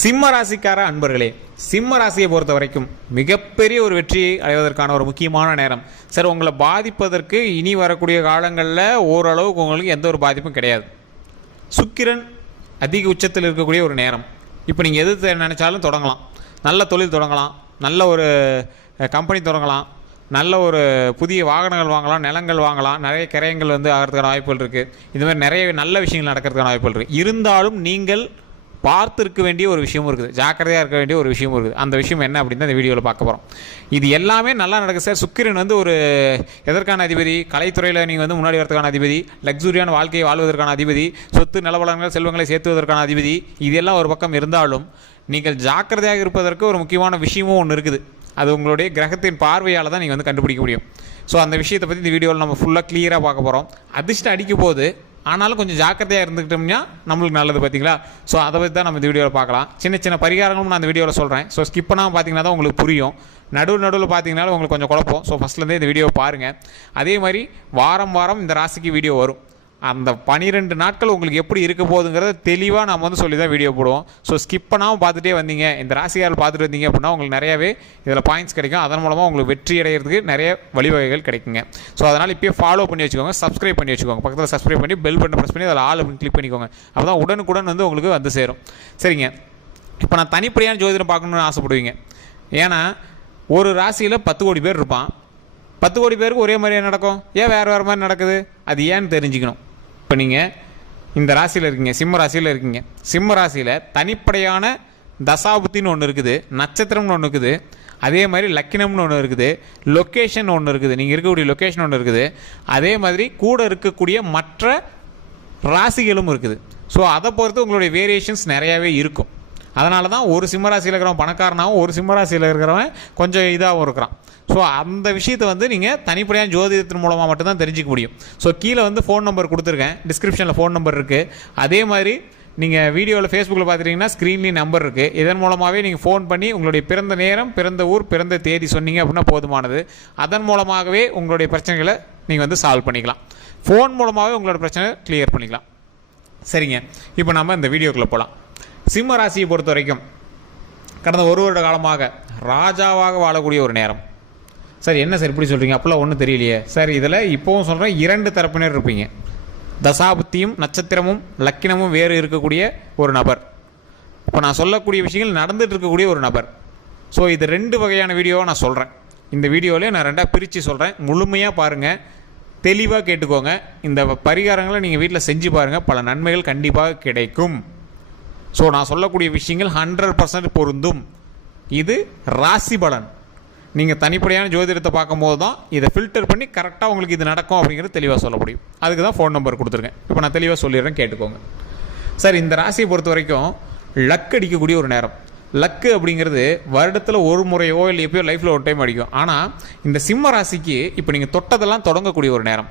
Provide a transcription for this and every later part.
சிம்ம ராசிக்கார அன்பர்களே சிம்ம ராசியை பொறுத்த வரைக்கும் மிகப்பெரிய ஒரு வெற்றியை அடைவதற்கான ஒரு முக்கியமான நேரம் சார் உங்களை பாதிப்பதற்கு இனி வரக்கூடிய காலங்களில் ஓரளவுக்கு உங்களுக்கு எந்த ஒரு பாதிப்பும் கிடையாது சுக்கிரன் அதிக உச்சத்தில் இருக்கக்கூடிய ஒரு நேரம் இப்போ நீங்கள் எது நினச்சாலும் தொடங்கலாம் நல்ல தொழில் தொடங்கலாம் நல்ல ஒரு கம்பெனி தொடங்கலாம் நல்ல ஒரு புதிய வாகனங்கள் வாங்கலாம் நிலங்கள் வாங்கலாம் நிறைய கிரயங்கள் வந்து ஆகிறதுக்கான வாய்ப்புகள் இருக்குது இந்த மாதிரி நிறைய நல்ல விஷயங்கள் நடக்கிறதுக்கான வாய்ப்புகள் இருக்குது இருந்தாலும் நீங்கள் பார்த்துருக்க வேண்டிய ஒரு விஷயமும் இருக்குது ஜாக்கிரதையாக இருக்க வேண்டிய ஒரு விஷயமும் இருக்குது அந்த விஷயம் என்ன அப்படின்னு அந்த வீடியோவில் பார்க்க போகிறோம் இது எல்லாமே நல்லா நடக்குது சார் சுக்கிரன் வந்து ஒரு எதற்கான அதிபதி கலைத்துறையில் நீங்கள் வந்து முன்னாடி வரதுக்கான அதிபதி லக்ஸூரியான வாழ்க்கையை வாழ்வதற்கான அதிபதி சொத்து நிலவலங்கள் செல்வங்களை சேர்த்துவதற்கான அதிபதி இதெல்லாம் ஒரு பக்கம் இருந்தாலும் நீங்கள் ஜாக்கிரதையாக இருப்பதற்கு ஒரு முக்கியமான விஷயமும் ஒன்று இருக்குது அது உங்களுடைய கிரகத்தின் பார்வையால் தான் நீங்கள் வந்து கண்டுபிடிக்க முடியும் ஸோ அந்த விஷயத்தை பற்றி இந்த வீடியோவில் நம்ம ஃபுல்லாக கிளியராக பார்க்க போகிறோம் அதிர்ஷ்டம் அடிக்கும் போது ஆனாலும் கொஞ்சம் ஜாக்கிரதையாக இருந்துக்கிட்டோம்னா நம்மளுக்கு நல்லது பார்த்தீங்களா ஸோ அதை பற்றி தான் நம்ம இந்த வீடியோவில் பார்க்கலாம் சின்ன சின்ன பரிகாரங்களும் நான் அந்த வீடியோவில் சொல்கிறேன் ஸோ ஸ்கிப் பண்ணாமல் பார்த்தீங்கன்னா தான் உங்களுக்கு புரியும் நடுவு நடுவில் பார்த்தீங்கனாலும் உங்களுக்கு கொஞ்சம் குழப்பம் ஸோ ஃபஸ்ட்லேருந்தே இந்த வீடியோவை பாருங்கள் அதே மாதிரி வாரம் வாரம் இந்த ராசிக்கு வீடியோ வரும் அந்த பனிரெண்டு நாட்கள் உங்களுக்கு எப்படி இருக்க போகுதுங்கிறத தெளிவாக நம்ம வந்து சொல்லி தான் வீடியோ போடுவோம் ஸோ ஸ்கிப் பண்ணாமல் பார்த்துட்டே வந்தீங்க இந்த ராசிகாரில் பார்த்துட்டு வந்தீங்க அப்படின்னா உங்களுக்கு நிறையாவே இதில் பாயிண்ட்ஸ் கிடைக்கும் அதன் மூலமாக உங்களுக்கு வெற்றி அடைகிறதுக்கு நிறைய வழிவகைகள் கிடைக்குங்க ஸோ அதனால் இப்போயே ஃபாலோ பண்ணி வச்சுக்கோங்க சப்ஸ்கிரைப் பண்ணி வச்சுக்கோங்க பக்கத்தில் சப்ஸ்கிரைப் பண்ணி பெல் பட்டன் ப்ரெஸ் பண்ணி அதில் ஆள் அப்படின்னு கிளிக் பண்ணிக்கோங்க அப்போ தான் உடனுக்குடன் வந்து உங்களுக்கு வந்து சேரும் சரிங்க இப்போ நான் தனிப்படியான ஜோதிடம் பார்க்கணுன்னு ஆசைப்படுவீங்க ஏன்னா ஒரு ராசியில் பத்து கோடி பேர் இருப்பான் பத்து கோடி பேருக்கு ஒரே மாதிரியே நடக்கும் ஏன் வேறு வேறு மாதிரி நடக்குது அது ஏன்னு தெரிஞ்சுக்கணும் இப்போ நீங்கள் இந்த ராசியில் இருக்கீங்க சிம்ம ராசியில் இருக்கீங்க சிம்ம ராசியில் தனிப்படையான தசாபுத்தின்னு ஒன்று இருக்குது நட்சத்திரம்னு ஒன்று இருக்குது அதே மாதிரி லக்கினம்னு ஒன்று இருக்குது லொக்கேஷன் ஒன்று இருக்குது நீங்கள் இருக்கக்கூடிய லொக்கேஷன் ஒன்று இருக்குது அதே மாதிரி கூட இருக்கக்கூடிய மற்ற ராசிகளும் இருக்குது ஸோ அதை பொறுத்து உங்களுடைய வேரியேஷன்ஸ் நிறையாவே இருக்கும் அதனால தான் ஒரு சிம்மராசியில் இருக்கிறவன் பணக்காரனாகவும் ஒரு சிம்மராசியில் இருக்கிறவன் கொஞ்சம் இதாகவும் இருக்கிறான் ஸோ அந்த விஷயத்தை வந்து நீங்கள் தனிப்படையான ஜோதிடத்தின் மூலமாக மட்டும்தான் தெரிஞ்சிக்க முடியும் ஸோ கீழே வந்து ஃபோன் நம்பர் கொடுத்துருக்கேன் டிஸ்கிரிப்ஷனில் ஃபோன் நம்பர் இருக்குது அதே மாதிரி நீங்கள் வீடியோவில் ஃபேஸ்புக்கில் பார்த்துட்டிங்கன்னா ஸ்க்ரீன்லேயும் நம்பர் இருக்குது இதன் மூலமாகவே நீங்கள் ஃபோன் பண்ணி உங்களுடைய பிறந்த நேரம் பிறந்த ஊர் பிறந்த தேதி சொன்னீங்க அப்படின்னா போதுமானது அதன் மூலமாகவே உங்களுடைய பிரச்சனைகளை நீங்கள் வந்து சால்வ் பண்ணிக்கலாம் ஃபோன் மூலமாகவே உங்களோட பிரச்சனை கிளியர் பண்ணிக்கலாம் சரிங்க இப்போ நம்ம இந்த வீடியோக்குள்ளே போகலாம் சிம்ம ராசியை பொறுத்த வரைக்கும் கடந்த ஒரு வருட காலமாக ராஜாவாக வாழக்கூடிய ஒரு நேரம் சார் என்ன சார் இப்படி சொல்கிறீங்க அப்போல்லாம் ஒன்றும் தெரியலையே சார் இதில் இப்போவும் சொல்கிறேன் இரண்டு தரப்பினர் இருப்பீங்க தசாபுத்தியும் நட்சத்திரமும் லக்கினமும் வேறு இருக்கக்கூடிய ஒரு நபர் இப்போ நான் சொல்லக்கூடிய விஷயங்கள் நடந்துகிட்டு இருக்கக்கூடிய ஒரு நபர் ஸோ இது ரெண்டு வகையான வீடியோவை நான் சொல்கிறேன் இந்த வீடியோவிலே நான் ரெண்டாக பிரித்து சொல்கிறேன் முழுமையாக பாருங்கள் தெளிவாக கேட்டுக்கோங்க இந்த பரிகாரங்களை நீங்கள் வீட்டில் செஞ்சு பாருங்கள் பல நன்மைகள் கண்டிப்பாக கிடைக்கும் ஸோ நான் சொல்லக்கூடிய விஷயங்கள் ஹண்ட்ரட் பர்சன்ட் பொருந்தும் இது ராசி பலன் நீங்கள் தனிப்படையான ஜோதிடத்தை பார்க்கும்போது தான் இதை ஃபில்டர் பண்ணி கரெக்டாக உங்களுக்கு இது நடக்கும் அப்படிங்கிறது தெளிவாக சொல்ல முடியும் அதுக்கு தான் ஃபோன் நம்பர் கொடுத்துருக்கேன் இப்போ நான் தெளிவாக சொல்லிடுறேன் கேட்டுக்கோங்க சார் இந்த ராசியை பொறுத்த வரைக்கும் லக் அடிக்கக்கூடிய ஒரு நேரம் லக்கு அப்படிங்கிறது வருடத்தில் ஒரு முறையோ இல்லை எப்பயோ லைஃப்பில் ஒரு டைம் அடிக்கும் ஆனால் இந்த சிம்ம ராசிக்கு இப்போ நீங்கள் தொட்டதெல்லாம் தொடங்கக்கூடிய ஒரு நேரம்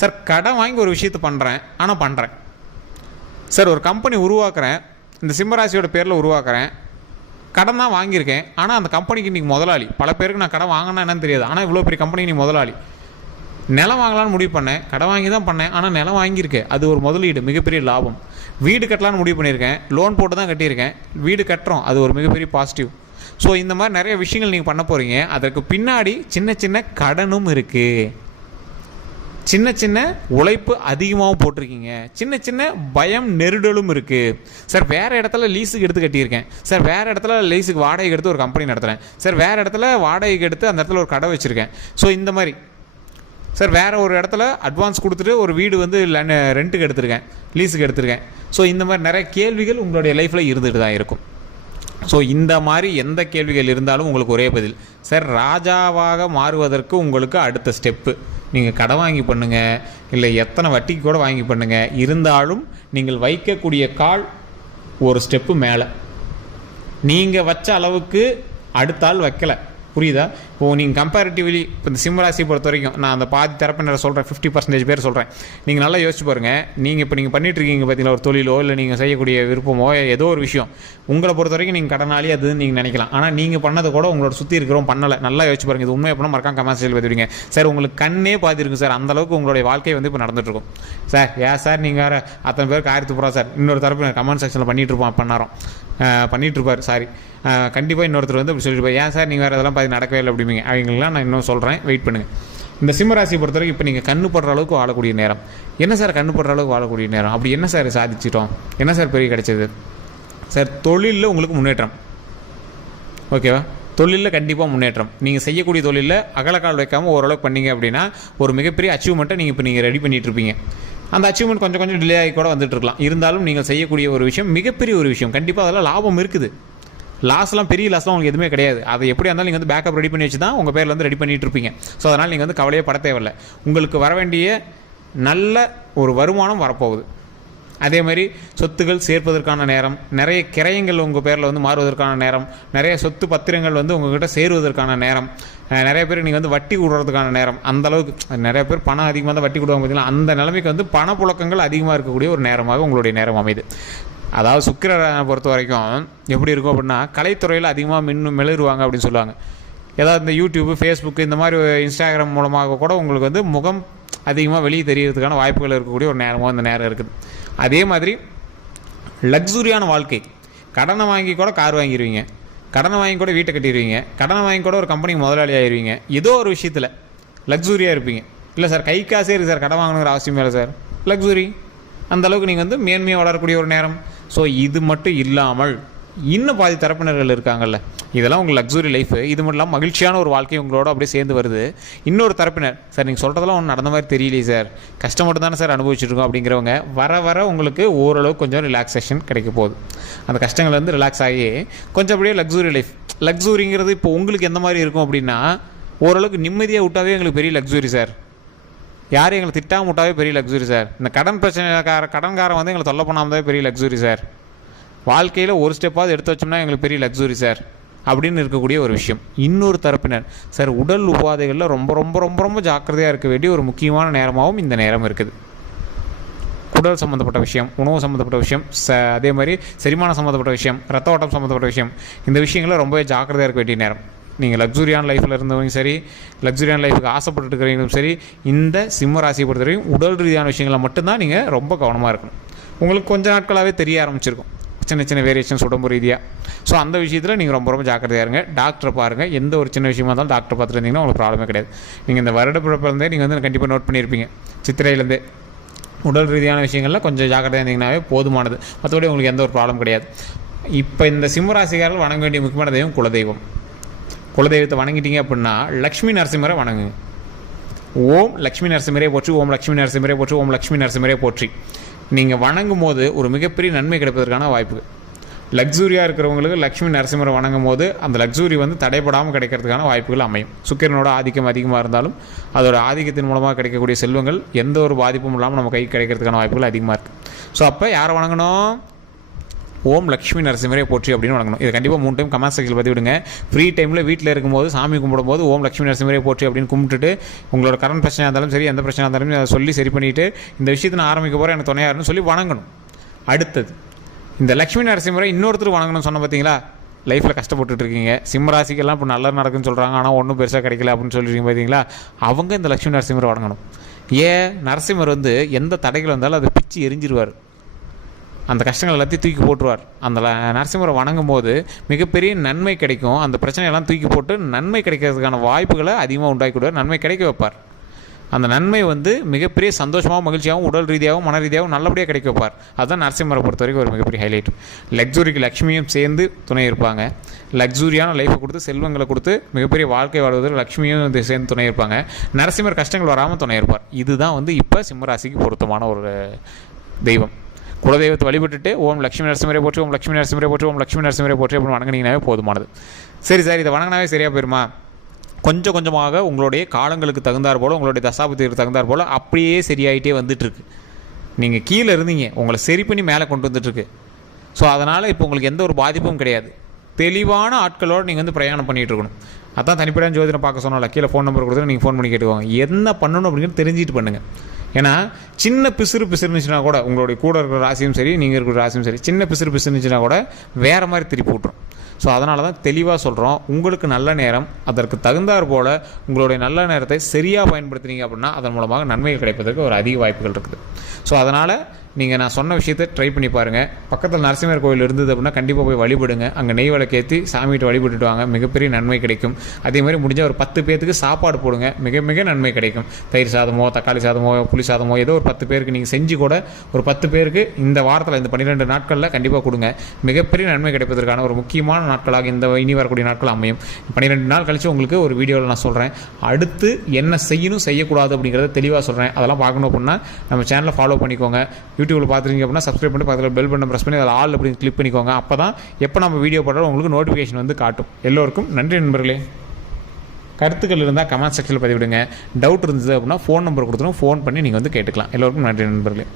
சார் கடன் வாங்கி ஒரு விஷயத்தை பண்ணுறேன் ஆனால் பண்ணுறேன் சார் ஒரு கம்பெனி உருவாக்குறேன் இந்த சிம்மராசியோட பேரில் உருவாக்குறேன் கடன் தான் வாங்கியிருக்கேன் ஆனால் அந்த கம்பெனிக்கு இன்றைக்கி முதலாளி பல பேருக்கு நான் கடன் வாங்கினா என்னன்னு தெரியாது ஆனால் இவ்வளோ பெரிய கம்பெனி நீ முதலாளி நிலம் வாங்கலான்னு முடிவு பண்ணேன் கடன் வாங்கி தான் பண்ணேன் ஆனால் நிலம் வாங்கியிருக்கேன் அது ஒரு முதலீடு மிகப்பெரிய லாபம் வீடு கட்டலான்னு முடிவு பண்ணியிருக்கேன் லோன் போட்டு தான் கட்டியிருக்கேன் வீடு கட்டுறோம் அது ஒரு மிகப்பெரிய பாசிட்டிவ் ஸோ இந்த மாதிரி நிறைய விஷயங்கள் நீங்கள் பண்ண போகிறீங்க அதற்கு பின்னாடி சின்ன சின்ன கடனும் இருக்குது சின்ன சின்ன உழைப்பு அதிகமாகவும் போட்டிருக்கீங்க சின்ன சின்ன பயம் நெருடலும் இருக்குது சார் வேறு இடத்துல லீஸுக்கு எடுத்து கட்டியிருக்கேன் சார் வேறு இடத்துல லீஸுக்கு வாடகைக்கு எடுத்து ஒரு கம்பெனி நடத்துகிறேன் சார் வேறு இடத்துல வாடகைக்கு எடுத்து அந்த இடத்துல ஒரு கடை வச்சுருக்கேன் ஸோ இந்த மாதிரி சார் வேறு ஒரு இடத்துல அட்வான்ஸ் கொடுத்துட்டு ஒரு வீடு வந்து ரெண்ட்டுக்கு எடுத்திருக்கேன் லீஸுக்கு எடுத்திருக்கேன் ஸோ இந்த மாதிரி நிறைய கேள்விகள் உங்களுடைய லைஃப்பில் இருந்துகிட்டு தான் இருக்கும் ஸோ இந்த மாதிரி எந்த கேள்விகள் இருந்தாலும் உங்களுக்கு ஒரே பதில் சார் ராஜாவாக மாறுவதற்கு உங்களுக்கு அடுத்த ஸ்டெப்பு நீங்கள் கடன் வாங்கி பண்ணுங்கள் இல்லை எத்தனை வட்டிக்கு கூட வாங்கி பண்ணுங்கள் இருந்தாலும் நீங்கள் வைக்கக்கூடிய கால் ஒரு ஸ்டெப்பு மேலே நீங்கள் வச்ச அளவுக்கு அடுத்த ஆள் வைக்கலை புரியுதா இப்போ நீங்கள் கம்பேரிட்டிவ்லி இப்போ இந்த சிம்மராசி பொறுத்த வரைக்கும் நான் அந்த பாதி தரப்பினர் சொல்கிறேன் ஃபிஃப்டி பர்சன்டேஜ் பேர் சொல்கிறேன் நீங்கள் நல்லா யோசிச்சு பாருங்கள் நீங்கள் இப்போ நீங்கள் பண்ணிட்டுருக்கீங்க பார்த்தீங்களா ஒரு தொழிலோ இல்லை நீங்கள் செய்யக்கூடிய விருப்பமோ ஏதோ ஒரு விஷயம் உங்களை பொறுத்த வரைக்கும் நீங்கள் கடனாளி அது நீங்கள் நினைக்கலாம் ஆனால் நீங்கள் பண்ணதை கூட உங்களோட சுற்றி இருக்கிறோம் பண்ணலை நல்லா யோசிச்சு பாருங்கள் இது உண்மை பண்ண மறக்காம கமர்ஷியல் பதிவிடுங்க சார் உங்களுக்கு கண்ணே பார்த்துருக்கும் சார் அந்தளவுக்கு உங்களுடைய வாழ்க்கை வந்து இப்போ நடந்துகிட்ருக்கும் சார் ஏன் சார் நீங்கள் வேறு அத்தனை பேருக்கு ஆயிரத்து போகிறா சார் இன்னொரு தரப்பு கமெண்ட் செக்ஷனில் பண்ணிகிட்டு இருப்போம் பண்ணாரோம் இருப்பார் சாரி கண்டிப்பாக இன்னொருத்தர் வந்து அப்படி சொல்லிட்டு ஏன் சார் நீங்கள் வேறு இதெல்லாம் பார்த்து நடக்கவே இல்லை அப்படி ஆரம்பிப்பீங்க அவங்களெலாம் நான் இன்னும் சொல்கிறேன் வெயிட் பண்ணுங்கள் இந்த சிம்மராசி பொறுத்தவரைக்கும் இப்போ நீங்கள் கண்ணு படுற அளவுக்கு வாழக்கூடிய நேரம் என்ன சார் கண்ணு படுற அளவுக்கு வாழக்கூடிய நேரம் அப்படி என்ன சார் சாதிச்சிட்டோம் என்ன சார் பெரிய கிடைச்சது சார் தொழிலில் உங்களுக்கு முன்னேற்றம் ஓகேவா தொழிலில் கண்டிப்பாக முன்னேற்றம் நீங்கள் செய்யக்கூடிய தொழிலில் அகலக்கால் வைக்காமல் ஓரளவுக்கு பண்ணீங்க அப்படின்னா ஒரு மிகப்பெரிய அச்சீவ்மெண்ட்டை நீங்கள் இப்போ நீங்கள் ரெடி பண்ணிகிட்டு இருப்பீங்க அந்த அச்சீவ்மெண்ட் கொஞ்சம் கொஞ்சம் டிலே ஆகி கூட வந்துட்டு இருக்கலாம் இருந்தாலும் நீங்கள் செய்யக்கூடிய ஒரு விஷயம் மிகப்பெரிய ஒரு விஷயம் கண்டிப்பாக அதெல்லாம் லாபம் இருக்குது லாஸ்லாம் பெரிய லாஸ்லாம் உங்களுக்கு எதுவுமே கிடையாது அதை எப்படியா இருந்தாலும் நீங்கள் வந்து பேக்கப் ரெடி பண்ணி வச்சு தான் உங்கள் பேரில் வந்து ரெடி பண்ணிகிட்டு இருப்பீங்க ஸோ அதனால் நீங்கள் வந்து கவலையே பட தேவையில்லை உங்களுக்கு வர வேண்டிய நல்ல ஒரு வருமானம் வரப்போகுது அதே மாதிரி சொத்துகள் சேர்ப்பதற்கான நேரம் நிறைய கிரயங்கள் உங்கள் பேரில் வந்து மாறுவதற்கான நேரம் நிறைய சொத்து பத்திரங்கள் வந்து உங்கள்கிட்ட சேருவதற்கான நேரம் நிறைய பேர் நீங்கள் வந்து வட்டி விடுறதுக்கான நேரம் அந்தளவுக்கு நிறைய பேர் பணம் அதிகமாக தான் வட்டி கொடுவாங்க பார்த்தீங்கன்னா அந்த நிலைமைக்கு வந்து பணப்புழக்கங்கள் அதிகமாக இருக்கக்கூடிய ஒரு நேரமாக உங்களுடைய நேரம் அமைது அதாவது சுக்கிரனை பொறுத்த வரைக்கும் எப்படி இருக்கும் அப்படின்னா கலைத்துறையில் அதிகமாக மின்னு மெழுகுவாங்க அப்படின்னு சொல்லுவாங்க ஏதாவது இந்த யூடியூப்பு ஃபேஸ்புக்கு இந்த மாதிரி இன்ஸ்டாகிராம் மூலமாக கூட உங்களுக்கு வந்து முகம் அதிகமாக வெளியே தெரியறதுக்கான வாய்ப்புகள் இருக்கக்கூடிய ஒரு நேரமாக அந்த நேரம் இருக்குது அதே மாதிரி லக்ஸுரியான வாழ்க்கை கடனை வாங்கி கூட கார் வாங்கிடுவீங்க கடனை வாங்கி கூட வீட்டை கட்டிடுவீங்க கடனை வாங்கி கூட ஒரு கம்பெனிக்கு முதலாளி ஆயிடுவீங்க ஏதோ ஒரு விஷயத்தில் லக்ஸுரியாக இருப்பீங்க இல்லை சார் கை காசே இருக்குது சார் கடன் வாங்கணுங்கிற அவசியம் இல்லை சார் லக்ஸுரி அந்தளவுக்கு நீங்கள் வந்து மேன்மையாக வளரக்கூடிய ஒரு நேரம் ஸோ இது மட்டும் இல்லாமல் இன்னும் பாதி தரப்பினர்கள் இருக்காங்கல்ல இதெல்லாம் உங்கள் லக்ஸுரி லைஃப் இது மட்டும் இல்லாமல் மகிழ்ச்சியான ஒரு வாழ்க்கை உங்களோட அப்படியே சேர்ந்து வருது இன்னொரு தரப்பினர் சார் நீங்கள் சொல்கிறதெல்லாம் ஒன்றும் நடந்த மாதிரி தெரியலையே சார் கஷ்டம் மட்டும் தானே சார் அனுபவிச்சுருக்கோம் அப்படிங்கிறவங்க வர வர உங்களுக்கு ஓரளவுக்கு கொஞ்சம் ரிலாக்ஸேஷன் கிடைக்க போகுது அந்த கஷ்டங்கள் வந்து ரிலாக்ஸ் ஆகி கொஞ்சம் அப்படியே லக்ஸுரி லைஃப் லக்ஸுரிங்கிறது இப்போ உங்களுக்கு எந்த மாதிரி இருக்கும் அப்படின்னா ஓரளவுக்கு நிம்மதியாக விட்டாவே எங்களுக்கு பெரிய லக்ஸுரி சார் யாரும் எங்களை திட்டாம விட்டாவே பெரிய லக்ஸுரி சார் இந்த கடன் பிரச்சனைக்கார கடன்காரன் வந்து எங்களை தொல்லை பண்ணாமதாவே பெரிய லக்ஸுரி சார் வாழ்க்கையில் ஒரு ஸ்டெப்பாவது எடுத்து வச்சோம்னா எங்களுக்கு பெரிய லக்ஸுரி சார் அப்படின்னு இருக்கக்கூடிய ஒரு விஷயம் இன்னொரு தரப்பினர் சார் உடல் உபாதைகளில் ரொம்ப ரொம்ப ரொம்ப ரொம்ப ஜாக்கிரதையாக இருக்க வேண்டிய ஒரு முக்கியமான நேரமாகவும் இந்த நேரம் இருக்குது உடல் சம்மந்தப்பட்ட விஷயம் உணவு சம்மந்தப்பட்ட விஷயம் ச அதே மாதிரி செரிமானம் சம்மந்தப்பட்ட விஷயம் ரத்த ஓட்டம் சம்மந்தப்பட்ட விஷயம் இந்த விஷயங்களை ரொம்பவே ஜாக்கிரதையாக இருக்க வேண்டிய நேரம் நீங்கள் லக்ஸுரியான லைஃப்பில் இருந்தவங்க சரி லக்ஸுரியான லைஃபுக்கு ஆசைப்பட்டு இருக்கிறவங்களும் சரி இந்த சிம்ம ராசியை பொறுத்தவரைக்கும் உடல் ரீதியான விஷயங்களை மட்டும்தான் நீங்கள் ரொம்ப கவனமாக இருக்கணும் உங்களுக்கு கொஞ்ச நாட்களாகவே தெரிய ஆரம்பிச்சிருக்கும் சின்ன சின்ன வேரியேஷன்ஸ் உடம்பு ரீதியாக ஸோ அந்த விஷயத்தில் நீங்கள் ரொம்ப ரொம்ப ஜாக்கிரதையாக இருங்க டாக்டரை பாருங்கள் எந்த ஒரு சின்ன விஷயமா இருந்தாலும் டாக்டர் பார்த்துருந்தீங்கன்னா உங்களுக்கு ப்ராப்ளமே கிடையாது நீங்கள் இந்த வருடப்பிறப்பிலேருந்தே நீங்கள் வந்து கண்டிப்பாக நோட் பண்ணியிருப்பீங்க சித்திரையிலேருந்தே உடல் ரீதியான விஷயங்களில் கொஞ்சம் ஜாக்கிரதையாக இருந்தீங்கன்னாவே போதுமானது மற்றபடி உங்களுக்கு எந்த ஒரு ப்ராப்ளம் கிடையாது இப்போ இந்த சிம்மராசிக்காரர்கள் வணங்க வேண்டிய முக்கியமான தெய்வம் குலதெய்வம் குலதெய்வத்தை வணங்கிட்டீங்க அப்படின்னா லக்ஷ்மி நரசிம்மரை வணங்குங்க ஓம் லக்ஷ்மி நரசிம்மரே போற்றி ஓம் லக்ஷ்மி நரசிம்மரே போற்றி ஓம் லக்ஷ்மி நரசிம்மரே போற்றி நீங்கள் வணங்கும் போது ஒரு மிகப்பெரிய நன்மை கிடைப்பதற்கான வாய்ப்பு லக்ஸூரியாக இருக்கிறவங்களுக்கு லக்ஷ்மி நரசிம்மரை வணங்கும் போது அந்த லக்ஸூரி வந்து தடைப்படாமல் கிடைக்கிறதுக்கான வாய்ப்புகள் அமையும் சுக்கிரனோட ஆதிக்கம் அதிகமாக இருந்தாலும் அதோட ஆதிக்கத்தின் மூலமாக கிடைக்கக்கூடிய செல்வங்கள் எந்த ஒரு பாதிப்பும் இல்லாமல் நம்ம கை கிடைக்கிறதுக்கான வாய்ப்புகள் அதிகமாக இருக்குது ஸோ அப்போ யாரை வணங்கணும் ஓம் லக்ஷ்மி நரசிம்மரே போற்றி அப்படின்னு வணங்கணும் இது கண்டிப்பாக மூணு டைம் கமெண்ட் செக்ஷன் பற்றி விடுங்க ஃப்ரீ டைமில் வீட்டில் இருக்கும்போது சாமி கும்பிடும்போது ஓம் லக்ஷ்மி நரசிம்மரே போற்றி அப்படின்னு கும்பிட்டுட்டு உங்களோட கரண்ட் பிரச்சனையாக இருந்தாலும் சரி எந்த பிரச்சனை இருந்தாலும் அதை சொல்லி சரி பண்ணிவிட்டு இந்த விஷயத்தை நான் ஆரம்பிக்க போகிறேன் எனக்கு துணையாக சொல்லி வணங்கணும் அடுத்தது இந்த லக்ஷ்மி நரசிம்மரை இன்னொருத்தர் வணங்கணும்னு சொன்ன பார்த்தீங்களா லைஃப்பில் கஷ்டப்பட்டுட்டு இருக்கீங்க சிம்மராசிக்கெல்லாம் இப்போ நல்லா நடக்குன்னு சொல்கிறாங்க ஆனால் ஒன்றும் பெருசாக கிடைக்கல அப்படின்னு சொல்லியிருக்கீங்க பார்த்தீங்களா அவங்க இந்த லக்ஷ்மி நரசிம்மரை வணங்கணும் ஏன் நரசிம்மர் வந்து எந்த தடைகள் வந்தாலும் அதை பிச்சு எரிஞ்சிருவார் அந்த கஷ்டங்கள் எல்லாத்தையும் தூக்கி போட்டுருவார் அந்த நரசிம்மரை வணங்கும் போது மிகப்பெரிய நன்மை கிடைக்கும் அந்த பிரச்சனையெல்லாம் தூக்கி போட்டு நன்மை கிடைக்கிறதுக்கான வாய்ப்புகளை அதிகமாக உண்டாக்கி கொடுவார் நன்மை கிடைக்க வைப்பார் அந்த நன்மை வந்து மிகப்பெரிய சந்தோஷமாகவும் மகிழ்ச்சியாகவும் உடல் ரீதியாகவும் மன ரீதியாகவும் நல்லபடியாக கிடைக்க வைப்பார் அதுதான் நரசிம்மரை பொறுத்த வரைக்கும் ஒரு மிகப்பெரிய ஹைலைட் லக்ஸூரிக்கு லக்ஷ்மியும் சேர்ந்து துணை இருப்பாங்க லக்ஸூரியான லைஃப்பை கொடுத்து செல்வங்களை கொடுத்து மிகப்பெரிய வாழ்க்கை வாழ்வதற்கு லக்ஷ்மியும் சேர்ந்து துணை இருப்பாங்க நரசிம்மர் கஷ்டங்கள் வராமல் துணை இருப்பார் இதுதான் வந்து இப்போ சிம்மராசிக்கு பொருத்தமான ஒரு தெய்வம் குலதெய்வத்தை வழிபட்டுட்டு ஓம் லட்சுமி நரசிம்மரை போற்றி ஓம் லட்சுமி நரசிம்மரை போட்டு ஓம் லட்சுமி நரசிம்மரை போற்றி அப்படின்னு வணங்கினீங்கனாவே போதுமானது சரி சார் இதை வணங்கினாவே சரியாக போயிருமா கொஞ்சம் கொஞ்சமாக உங்களுடைய காலங்களுக்கு தகுந்தார் போல் உங்களுடைய தசாபத்திற்கு தகுந்தார் போல் அப்படியே சரியாயிட்டே வந்துட்டுருக்கு நீங்கள் கீழே இருந்தீங்க உங்களை சரி பண்ணி மேலே கொண்டு வந்துட்டுருக்கு ஸோ அதனால் இப்போ உங்களுக்கு எந்த ஒரு பாதிப்பும் கிடையாது தெளிவான ஆட்களோடு நீங்கள் வந்து பிரயாணம் பண்ணிட்டு இருக்கணும் அதான் தனிப்படையான ஜோதிடம் பார்க்க சொன்னால கீழே ஃபோன் நம்பர் கொடுத்துட்டு நீங்கள் ஃபோன் பண்ணி கேட்டுக்கோங்க என்ன பண்ணணும் அப்படின்னு தெரிஞ்சுட்டு பண்ணுங்கள் ஏன்னா சின்ன பிசுறு பிசுறுனுச்சுன்னா கூட உங்களுடைய கூட இருக்கிற ராசியும் சரி நீங்கள் இருக்கிற ராசியும் சரி சின்ன பிசுறு பிசுறுனுச்சுன்னா கூட வேறு மாதிரி திருப்பி விட்டுரும் ஸோ அதனால தான் தெளிவாக சொல்கிறோம் உங்களுக்கு நல்ல நேரம் அதற்கு தகுந்தார் போல் உங்களுடைய நல்ல நேரத்தை சரியாக பயன்படுத்துனீங்க அப்படின்னா அதன் மூலமாக நன்மைகள் கிடைப்பதற்கு ஒரு அதிக வாய்ப்புகள் இருக்குது ஸோ அதனால் நீங்கள் நான் சொன்ன விஷயத்தை ட்ரை பண்ணி பாருங்கள் பக்கத்தில் நரசிம்மர் கோயில் இருந்தது அப்படின்னா கண்டிப்பாக போய் வழிபடுங்க அங்கே நெய் விளக்கேற்றி சாமிகிட்ட வழிபட்டுட்டு வாங்க மிகப்பெரிய நன்மை கிடைக்கும் அதே மாதிரி முடிஞ்சால் ஒரு பத்து பேர்த்துக்கு சாப்பாடு போடுங்க மிக மிக நன்மை கிடைக்கும் தயிர் சாதமோ தக்காளி சாதமோ புளி சாதமோ ஏதோ ஒரு பத்து பேருக்கு நீங்கள் செஞ்சு கூட ஒரு பத்து பேருக்கு இந்த வாரத்தில் இந்த பன்னிரெண்டு நாட்களில் கண்டிப்பாக கொடுங்க மிகப்பெரிய நன்மை கிடைப்பதற்கான ஒரு முக்கியமான நாட்களாக இந்த இனி வரக்கூடிய நாட்கள் அமையும் பன்னிரெண்டு நாள் கழித்து உங்களுக்கு ஒரு வீடியோவில் நான் சொல்கிறேன் அடுத்து என்ன செய்யணும் செய்யக்கூடாது அப்படிங்கிறத தெளிவாக சொல்கிறேன் அதெல்லாம் பார்க்கணும் அப்படின்னா நம்ம சேனலை ஃபாலோ பண்ணிக்கோங்க யூடியூப்பில் பார்த்துருக்கீங்க அப்படின்னா சப்ஸ்கிரைப் பண்ணி பக்கத்தில் பெல் பண்ண ப்ரெஸ் பண்ணி அதில் ஆல் அப்படின்னு கிளிக் பண்ணிக்கோங்க அப்போ தான் எப்போ நம்ம வீடியோ போடுறோம் உங்களுக்கு நோட்டிஃபிகேஷன் வந்து காட்டும் எல்லோருக்கும் நன்றி நண்பர்களே கருத்துக்கள் இருந்தால் கமெண்ட் செக்ஷனில் பதிவிடுங்க டவுட் இருந்தது அப்படின்னா ஃபோன் நம்பர் கொடுத்துருவோம் ஃபோன் பண்ணி நீங்கள் வந்து கேட்டுக்கலாம் எல்லோருக்கும் நன்றி நண்பர்களே